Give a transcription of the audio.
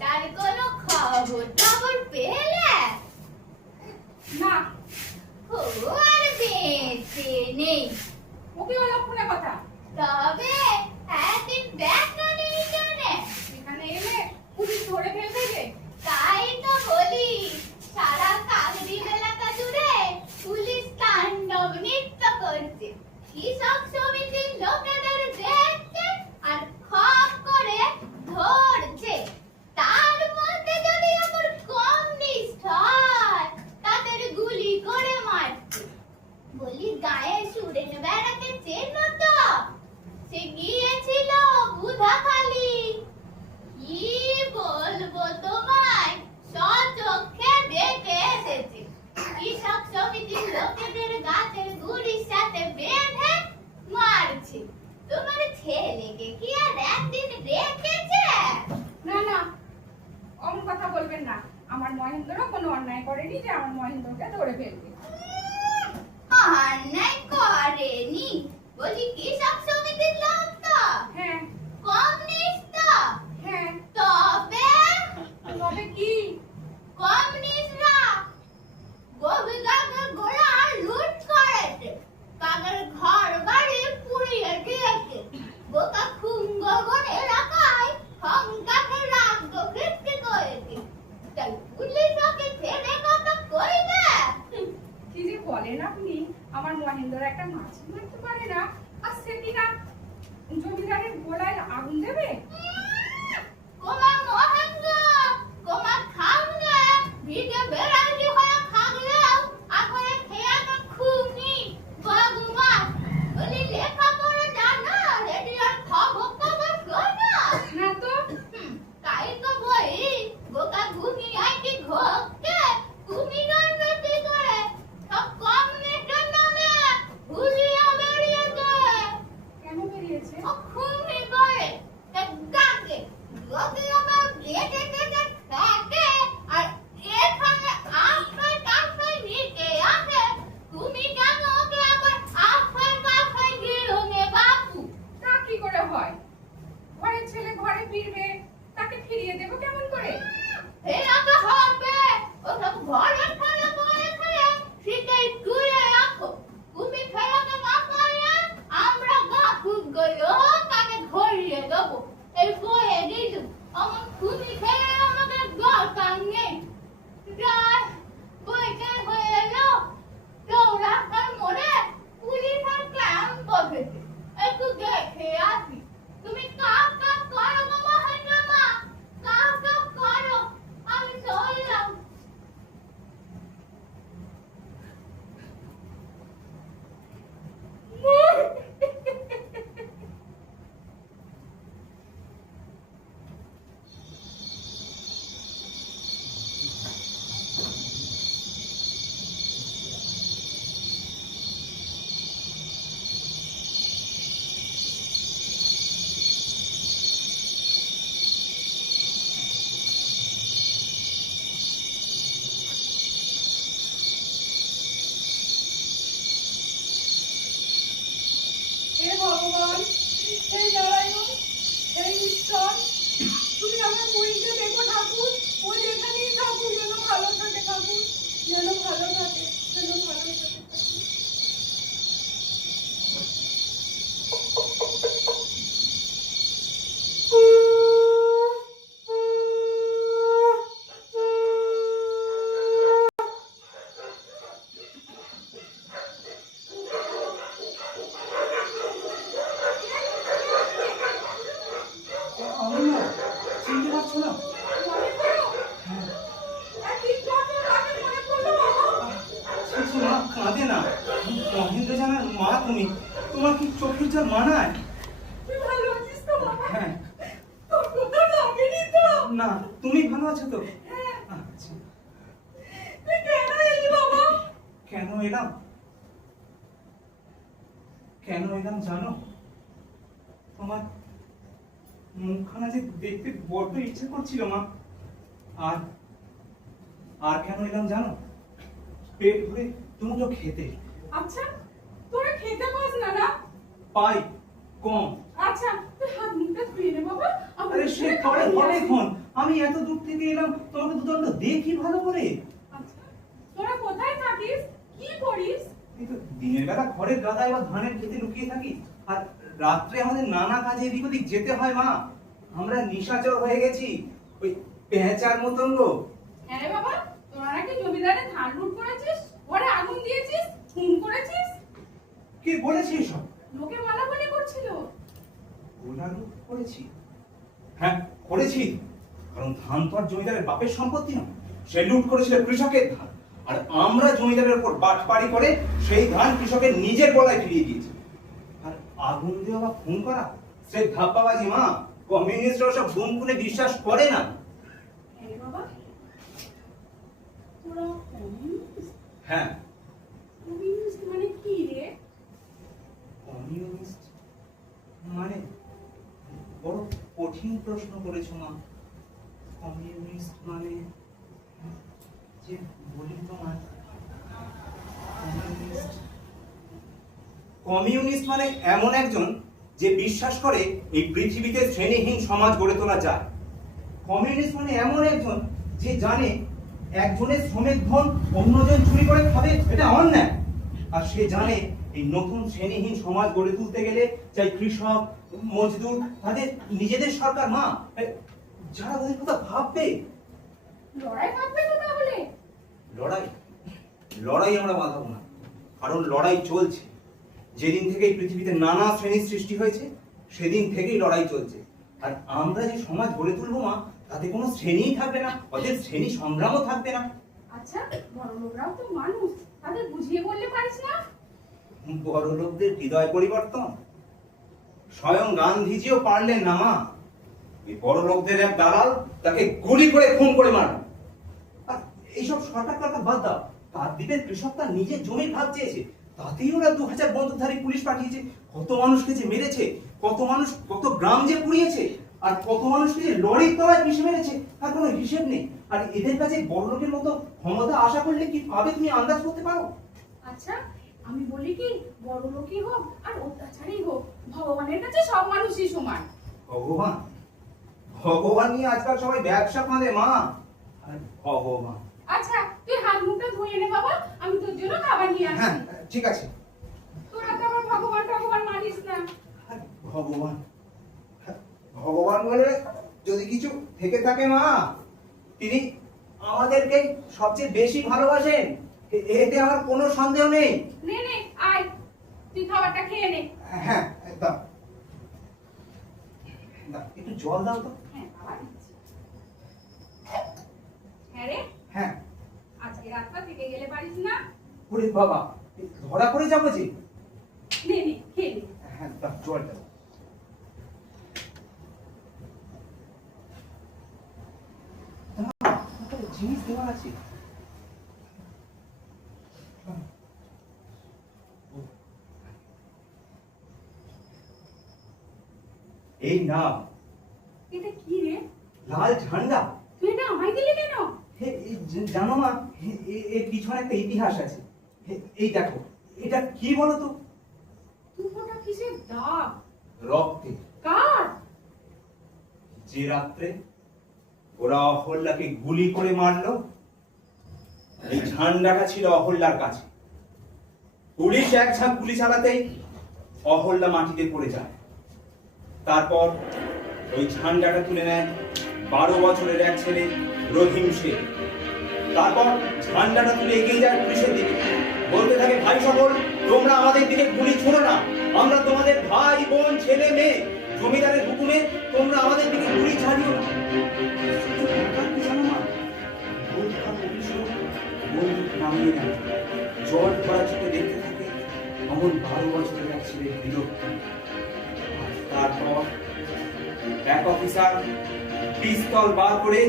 তার কোনো খবর টবর পেলে? না, খবর পেতে নেই। ওকে বলো ফোনে কথা। তবে একদিন দেখা নেই জানে, এখানে এলে পুলিশ ধরে ফেলবে যে। তাই তো বলি, সারা কাকদ্বীপ এলাকা জুড়ে পুলিশ তাণ্ডব নৃত্য করছে। কৃষক সমিতির লোকেদের দেখছে আর খপ করে ধরছে। তার মধ্যে যদি আবার কমিউনিস্ট হয়, তাদের গুলি করে মারছে। বলি গায়ে সুরেন বেড়াকে চেনো তো? সে গিয়েছিল বুধাখালি। কি বলবো তোমায়, স্বচক্ষে দেখে এসেছি। কৃষক সমিতির লোকেদের গাছের গুড়ির সাথে বেঁধে মারছে। তোমার ছেলেকে কি আর একদিন রেখেছে? না না, অমন কথা বলবেন না। আমার মহেন্দ্র কোনো অন্যায় করেনি যে আমার মহেন্দ্রকে ধরে ফেলবে। অন্যায় করেনি? বলি কৃষক সমিতির লোক তো? হ্যাঁ কমিউনিস্ট তো? হ্যাঁ। তবে তবে কি? কমিউনিস্টরা গোবিগাকে গোলা লুট করেছে, তাদের ঘর বাড়ি পুড়িয়ে দিয়েছে। বোকা খুঙ্গগড় এলাকায় সংখ্যাকে রাজ্য সৃষ্টি করেছে। তাই পুলিশ ওকে ছেড়ে কথা কইবে? কি যে বলেন আপনি! আমার মহেন্দ্র একটা মাছ মারতে পারে না, আর সে কিনা জমিদারের গোলায় আগুন দেবে? কোমা মহেন্দ্র, কোমা খামনে ভিটে বেড়াইতে হয়ে খাগলেও আখরে খেয়া তো খুনি বাগুমা। বলি লেখা পড়ে জানো, রেডিওর খবর খবর শোনো? না তো। তাই তো বই, বোকা ঘুমি আইটি ঘোকে কুমিরের মতি করে সব কমিউনিস্টের নামে ভুলিয়া বেরিয়েছে। কেন বেরিয়েছে? ও খুনি করে তা ডাকে যদি আমার গেটে গেটে থাকে আর এখানে আশ্রয় কাশ্রয় নিতে আসে, তুমি কেন ওকে আবার আশ্রয় কাশ্রয় দিও নে বাপু? তা কি করে হয়? ঘরের ছেলে ঘরে ফিরবে, তাকে ফিরিয়ে দেবো কেমন করে? ফেরাতে হবে। ওসব ঘরে ফেলে বলে ফেলে সেটাই তুলে রাখো। তুমি ফেরাতে না পারলে আমরা বাপুর গেলো তাকে ধরিয়ে দেবো। এই বয়ে দিলু, আমার তুমি ফেলে আমাদের দরকার নেই। যাই বইটা হয়ে এলো, চৌরাস্তার মোড়ে পুলিশ আর ক্যাম্প বসেছে। একটু দেখে আসি। তুমি কাজ কাজ করো গো মহেন্দ্র মা, কাজ কাজ করো, আমি চললাম। হে ভগবান, হে নারায়ণ, হে ঈশ্বর, তুমি আমার বইকে দেখো ঠাকুর। ও যেখানেই থাকুক যেন ভালো থাকে ঠাকুর, যেন ভালো থাকে, যেন ভালো থাকে ঠাকুর। আমি না চিনতে পারছো না? মনে করো, হ্যাঁ। আর 3 বছর আগে মনে পড়লো বাবা। ছি, মা কাঁদে না। মহেন্দ্র জানার মা তুমি, তোমার কি চোখের যা মানায়? তুই ভালো আছিস তো বাবা? হ্যাঁ। তোর কথা লাগেনি তো? না, তুমি ভালো আছো তো? হ্যাঁ। আচ্ছা। তুই কেন এলি বাবা? কেন এলাম? কেন এলাম জানো? তোমার মুখখানা যে দেখতে বড্ড ইচ্ছে করছিল মা। আর আর কেন এলাম জানো? পেট ভরে দুটো খেতে। আচ্ছা, তোরা খেতে পাস না না? পাই কম। আচ্ছা, তুই হাত মুখটা ধুয়ে নে বাবা। আরে সে পরে হবে এখন। আমি এত দূর থেকে এলাম, তোমাকে দুদণ্ড দেখি ভালো করে। আচ্ছা, তোরা কোথায় থাকিস, কি করিস? কিন্তু দিনের বেলা ঘরের গাদায় বা ধানের খেতে লুকিয়ে থাকি, আর রাত্রে আমাদের নানা কাজে এদিক ওদিক যেতে হয় মা। আমরা নিশাচর হয়ে গেছি, ওই পেঁচার মতন গো। হ্যাঁ রে বাবা, তোরা নাকি জমিদারের ধান লুট করেছিস, ঘরে আগুন দিয়েছিস, খুন করেছিস। কে বলেছে এসব? লোকে বলাবলি করছিল। গোলালু করেছি? হ্যাঁ করেছি, কারণ ধান তো আর জমিদারের বাপের সম্পত্তি না। সে লুট করেছিল কৃষকের ধান, আর আমরা জমিদারের উপর বাটপাড়ি করে সেই ধান কৃষকের নিজের গলায় ফিরিয়ে দিয়েছি। আর আগুন দেওয়া বা খুন করা সে ধাপ্পাবাজি মা। কমিউনিস্টরা সব গুম খুনে বিশ্বাস করে না। হ্যাঁ রে বাবা, তোরা কমিউনিস্ট? হ্যাঁ, কমিউনিস্ট মানে কি রে? কমিউনিস্ট মানে বড় কঠিন প্রশ্ন করেছো মা। কমিউনিস্ট মানে যে বলি তোমার, কমিউনিস্ট মানে এমন একজন যে বিশ্বাস করে এই পৃথিবীতে শ্রেণীহীন সমাজ গড়ে তোলা যায়। কমিউনিস্ট মানে এমন একজন যে জানে একজনের শ্রমের ধন অন্যজন চুরি করে খাবে, এটা অন্যায়। আর সে জানে এই নতুন শ্রেণীহীন সমাজ গড়ে তুলতে গেলে চাই কৃষক, মজদুর, তাদের নিজেদের সরকার মা, যারা ওদের কথা ভাববে। লড়াই ভাববে তো তাহলে? লড়াই লড়াই আমরা বাঁধাবো না, কারণ লড়াই চলছে। যেদিন থেকে এই পৃথিবীতে নানা শ্রেণীর সৃষ্টি হয়েছে সেদিন থেকেই লড়াই চলছে। আর আমরা যে সমাজ গড়ে তুলবো মা, তাতে কোনো শ্রেণীই থাকবে না, ওদের শ্রেণী সংগ্রামও থাকবে না। আচ্ছা, বড় লোকরাও তো মানুষ, তাদের বুঝিয়ে বললে পারিস না? বড় লোকদের হৃদয় পরিবর্তন স্বয়ং গান্ধীজিও পারলেন না মা। এই বড় লোকদের এক দালাল তাকে গুলি করে খুন করে মারল। আর এইসব সরকার কথা বাদ দাও, কাকদ্বীপের কৃষক তার নিজের জমির ভাগ চেয়েছে, তাতেই ওরা 2000 বন্দুকধারী পুলিশ পাঠিয়েছে। কত মানুষকে যে মেরেছে, কত মানুষ, কত গ্রাম যে পুড়িয়েছে, আর কত মানুষকে যে লরির তলায় পিষে মেরেছে, তার কোনো হিসেব নেই। আর এদের কাছে বড় লোকের মতো ক্ষমতা আশা করলে কি পাবে তুমি আন্দাজ করতে পারো? আচ্ছা, আমি বলি কি, বড় লোকই হোক আর অত্যাচারই হোক, ভগবানের কাছে সব মানুষই সমান। ভগবান ভগবান নিয়ে আজকাল সবাই ব্যবসা ফাঁদে মা। আর ভগবান, আচ্ছা, তুই হাত মুখটা ধুয়ে নে বাবা, আমি তোর জন্য খাবার নিয়ে হ্যাঁ আসছি। ঠিক আছে। তোরা তো আবার ভগবান ভগবান মানিস না। আর ভগবান, ভগবান বলে যদি কিছু থেকে থাকে মা, তিনি আমাদেরকে সবচেয়ে বেশি ভালোবাসেন, এতে আমার কোনো সন্দেহ নেই। নে নে, আয়, তুই খাবারটা খেয়ে নে। হ্যাঁ দাও, দাও, একটু জল দাও তো। হ্যাঁ বাবা, দিচ্ছি। হ্যাঁ রে, হ্যাঁ। আজকে রাতটা থেকে গেলে পারিস না? ওরে বাবা, ধরা করে যাবো যে। নে নে, খেয়ে নে। হ্যাঁ দাও, জল দাও। জিনিস দেওয়া আছে। এই না, এটা কি রে? লাল ঝান্ডা। তুই এটা আমায় দিলি কেন? জানো মা, এর পিছনে একটা ইতিহাস আছে। এই দেখো, এটা কি বলো তো? তুই ওটা কিসের দাগ? রক্তে। কার? যে রাত্রে ওরা অহল্যাকে গুলি করে মারলো, এই ঝান্ডাটা ছিল অহল্যার কাছে। পুলিশ এক ঝাঁক গুলি চালাতেই অহল্যা মাটিতে পড়ে যায়। তারপর ওই ঝান্ডাটা তুলে নেয় 12 বছরের এক ছেলে রহিম শেখ। তারপর ঝান্ডাটা তুলে এগিয়ে যায় পুলিশের দিকে, বলতে থাকে, ভাই সকল, তোমরা আমাদের দিকে গুলি ছোড়ো না, আমরা তোমাদের ভাই বোন ছেলে মেয়ে, জমিদারের হুকুমে তোমরা আমাদের দিকে গুলি ছাড়িও না। জল ভরা চোখে দেখতে থাকে অমন 12 বছরের এক ছেলে বিরক্ত। তারপর এক অফিসার পিস্তল বার করে